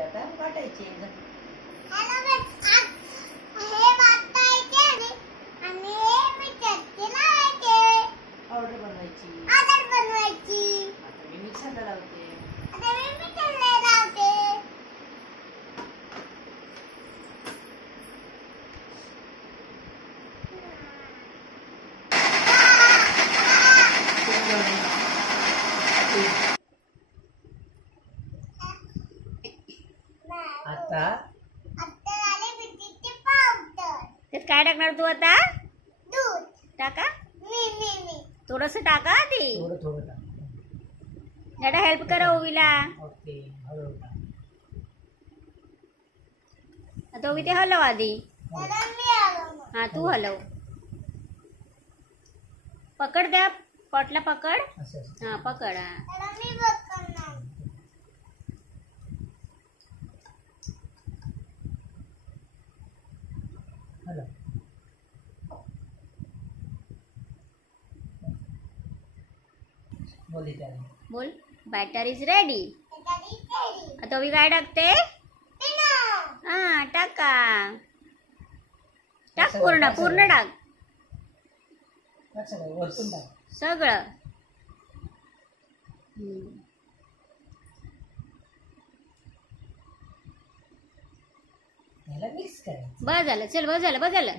ते आता वाटायचे. पावडर बनवायची. आता मी मिक्सरला लावते. आता त्यात काय टाकणार तू आता? दूध टाका. थोडस टाका आधी. थोडं थोडं टाक. जरा हेल्प करा ओवीला. ओके हळूहळू टाक. आता ओवी ते हलव आधी. हा तू हलव. पकड द्या पॉटला पकड. असं असं. हा पकड. हा हॅलो बोल त्याला. बोल. Batter is ready. आता ओवी काय टाकते? हा टाका. टाक पूर्ण पूर्ण टाक टाक सगळं वरतून टाक. सगळं. ह्याला मिक्स करायचं. बस झालं. चल बस झालं बस झालं.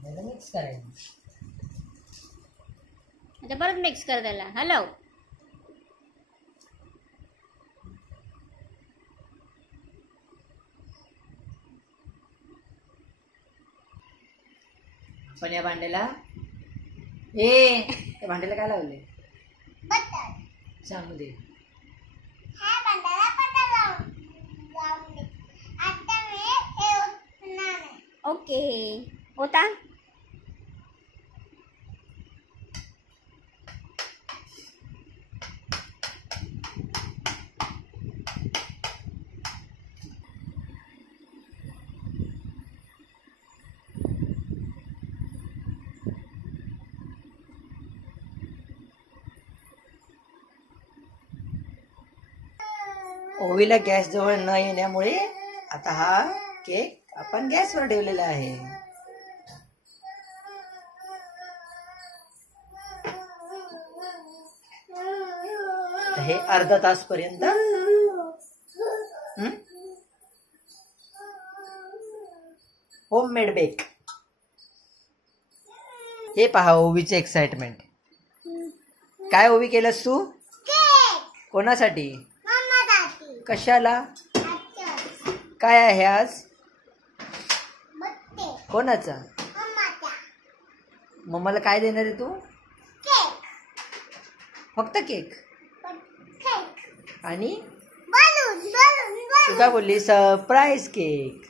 ह्याला मिक्स करायचं. आता परत मिक्स कर त्याला. हलव. पण या भांड्याला त्या भांड्याला काय लावले? सांगू दे. ओके होता. ओवीला गॅस जवळ न येण्यामुळे आता हा केक आपण गॅसवर ठेवलेला आहे. हे अर्धा तास पर्यंत होममेड बेक. हे पहा ओवीचे एक्साइटमेंट. काय ओवी केलंस तू? कोणासाठी? कशाला? काय आहे आज? कोणाचा? मम्माला काय देणार आहे तू? फक्त केक आणि तू काय बोलली? Surprise cake.